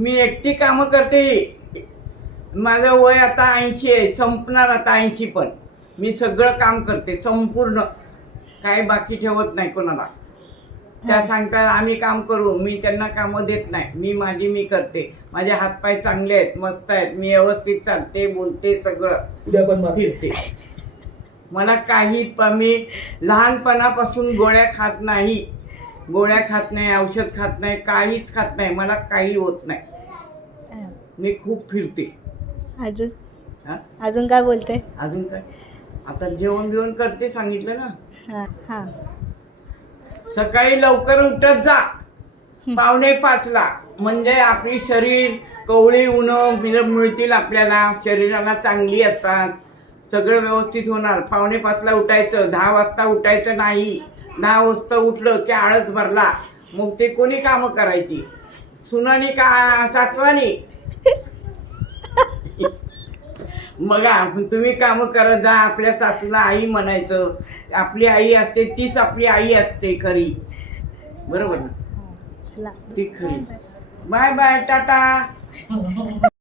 मी एकटी कामं करते. माझं वय आता 80 आहे, संपणार आता 80, पण मी सगळं काम करते संपूर्ण, काय बाकी ठेवत नाही कोणाला. त्या सांगतात आम्ही काम करू, मी त्यांना कामं देत नाही. मी करते. माझे हातपाय चांगले आहेत, मस्त आहेत, मी व्यवस्थित चालते, बोलते, सगळं फिरते. मला काही मी लहानपणापासून गोळ्या खात नाही, औषध खात नाही, काहीच खात नाही. मला काही होत नाही. मी खूप फिरते. अजून काय बोलते? अजून काय, आता जेवण करते, सांगितलं ना. सकाळी लवकर उठत जा, 4:45ला, म्हणजे आपली शरीर कवळी उन्हं मिळतील आपल्याला, शरीराला चांगली असतात, सगळं व्यवस्थित होणार. 4:45ला उठायचं, 10 वाजता उठायचं नाही. 10 वाजता उठलं की आळस भरला, मग ते कोणी कामं करायची, सुनानी का सासवानी? मग तुम्ही कामं करत जा. आपल्या सासूला आई म्हणायचं. आपली आई असते तीच आपली आई असते खरी, बरोबर ना? ती खरी. Bye bye, Tata.